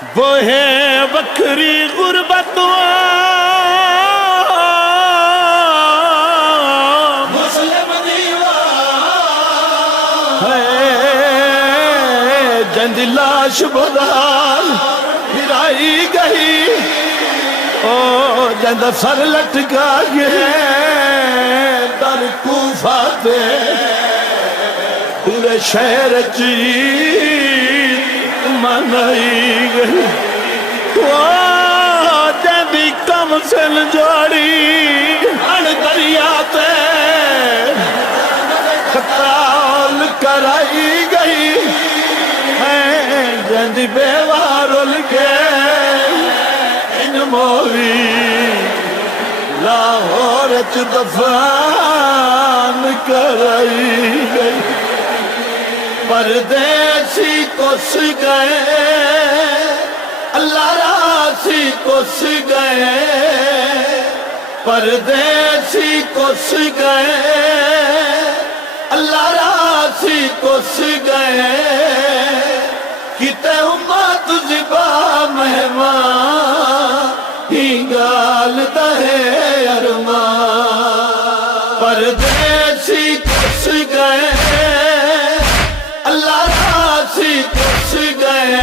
وہ ہے وکری غربت مسلم دیوان ہے جند لاش بدال پھرائی گئی او جند سر لٹکا گئے در کوفہ تے پورے شہر چیز منائی گئی جیندی کم سن جوڑی ان دریا تے خطال کرائی گئی جیندی بیوار لگے ان مولی لاہور چ دفان کرائی گئی پردیسی کس گئے اللہ راسی کس گئے پردیسی کس گئے اللہ راسی کس گئے کتے امت زبا مہمان ہی گال دہے ارمان پردیسی کس گئے اللہ راسی کس گئے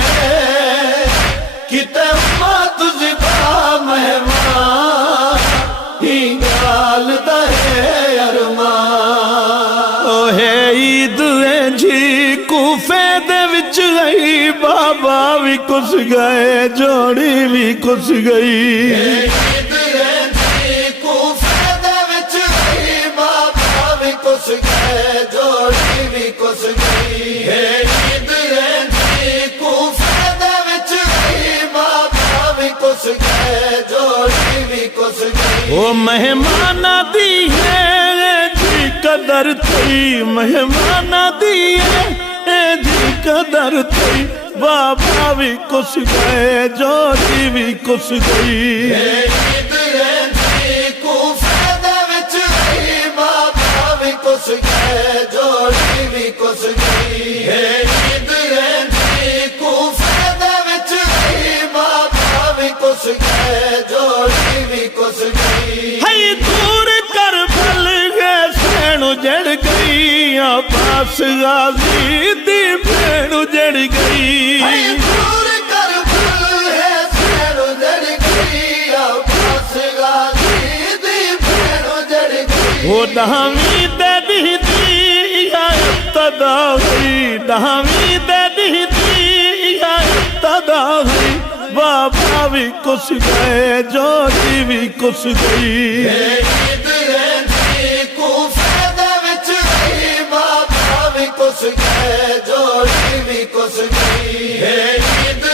کتے امت زبا مہمان ہی گال دہے ارمان اوہے عید جی کوفے دے وچ گئی بابا بھی کس گئے جوڑی بھی کس گئی عید جی کوفے دے وچ گئی بابا بھی کس گئے جوڑی بھی کس گئی عید جی کوفے دے وچ گئی بابا بھی کس گئے جوڑی بھی کس گئی او مہمانہ دی ہے جی قدر تھی مہمانہ دی ہے جی قدر تھی بابا بھی کس گئے جوڑی بھی کس گئی عید جی کوفے دے وچ گئی بابا بھی کس گئے جوڑی بھی کس گئی عید جی کوفے دے وچ گئی بابا بھی کس گئے جوڑی بھی کس گئی ہے دور کربل گئے سین اجڑ گئی عباس غازی دی بھین اجڑ گئی ہے دور کربل ہے سین اجڑ گئی عباس غازی دی بھین اجڑ گئی وہ دہمی دے دی ابتدا ہوئی دہمی دے دی ابتدا ہوئی بابا بھی کس گئے جوڑی بھی کس گئی عید جی کوفے دے وچ گئی بابا بھی کس گئے جوڑی بھی کس گئی عید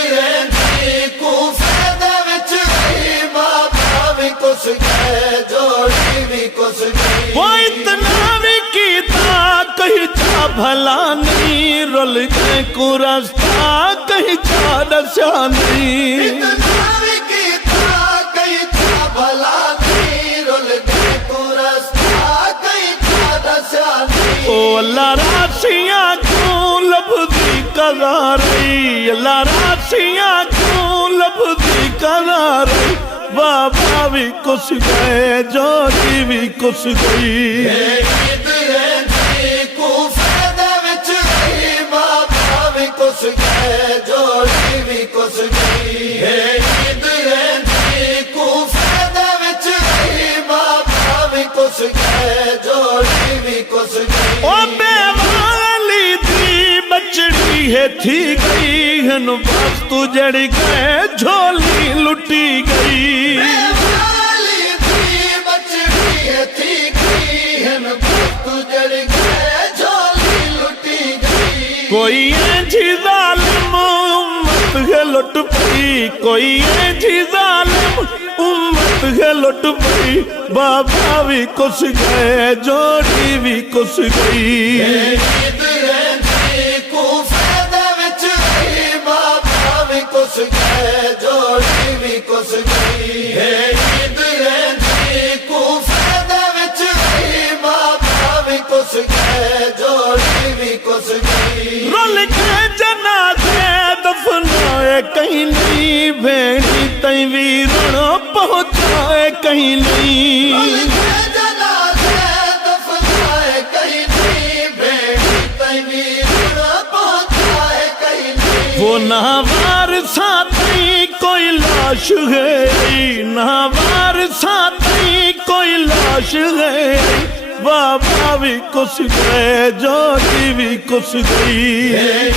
جی کوفے دے وچ گئی بابا بھی کس گئے جوڑی بھی کس گئی وہ اتنا بھی کیتا کہیں چا بھلا نہیں رول گئے کو رستہ کہیں چا دسا نہیں اتنا بھی کیتا کہیں چا بھلا نہیں رول گئے کو رستہ کہیں چا دسا نہیں او اللہ راسیاں کیوں لفظی قضا رہی اللہ راسیاں کیوں لفظی قضا رہی بابا بھی کس گئے جوڑی بھی کس گئی عید جی کوفے دے وچ گئی بابا بھی کس گئے جوڑی بھی کس گئی عید جی کوفے دے وچ گئی بابا بھی کس گئے جوڑی بھی کس گئی او بیوالی دی بچڑی ہے تھی گئی ہن وقت جڑ گئے جھولی لٹی گئی بیوالی دی بچڑی ہے تھی گئی ہن وقت جڑ گئے جھولی لٹی گئی کوئی ایجھی ظالم امت ہے لٹ پئی کوئی ایجھی ظالم امت ہے لٹ پئی بابا بھی کس گئے جوڑی بھی کس گئی عید جی کوفے دے وچ گئی بابا بھی کس گئے جوڑی بھی کس گئی عید جی کوفے دے وچ گئی بابا بھی کس گئے جوڑی بھی کس گئی رول کے جنازے دفنائے کہیں نہیں تئیں ویرن پہنچائے کہیں نہیں وہ ناوار ساتھی کوئی لاش ہے، ناوار ساتھی کوئی لاش ہے، بابا بھی کس گئے جوڑی بھی کس گئی۔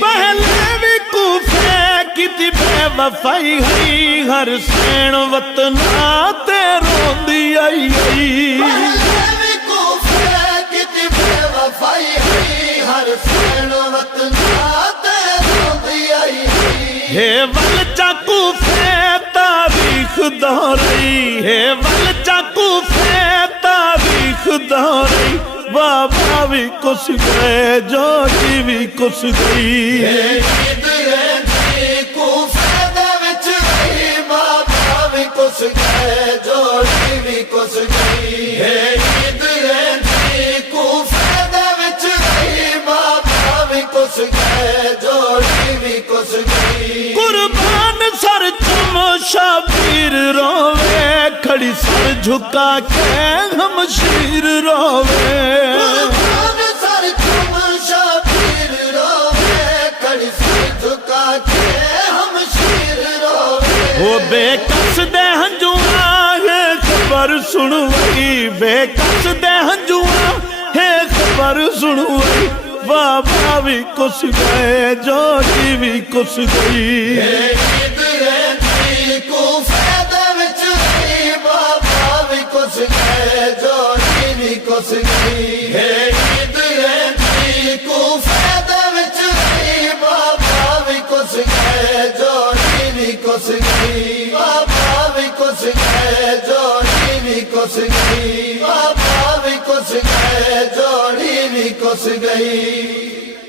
پہلے بھی کوفے کتی بے وفائی ہوئی، ہر سین وطن آتے روندی آئی آئی۔ پہلے بھی کوفے کتی بے وفائی ہوئی، ہر سین وطن آتے روندی آئی آئی۔ ہے ولچا کوفے تاریخ دہرائی، ہے ولچا کوفے تاریخ دہرائی، بابا بھی کس گئے جوڑی بھی کس گئی۔ کوفے دے وچ رہی، بابا بھی کس گئے جوڑی بھی کس گئی۔ کوفے دے وچ رہی، بابا بھی کس گئے جوڑی بھی کس گئی۔ قربان سر چم شبیر روے، کھڑی سر جھکا کے ہم شیر روے۔ قربان سر چم شبیر روے، کھڑی سر جھکا کے ہم شیر روے۔ وہ بے کس دے ہنجواں ہے خبر سنوئی، بے کس دے ہنجواں ہے خبر سنوئی، بابا بھی کس گئے جوڑی بھی کس گئی۔ کوفے دے وچ رہی، بابا بھی کس گئے جوڑی بھی کس گئی۔ کوفے دے وچ رہی، بابا بھی کس گئے جوڑی بھی کس گئی۔ بابا بھی کس گئے جوڑی بھی کس گئی۔ بابا بھی کس گئے جوڑی بھی کس گئی۔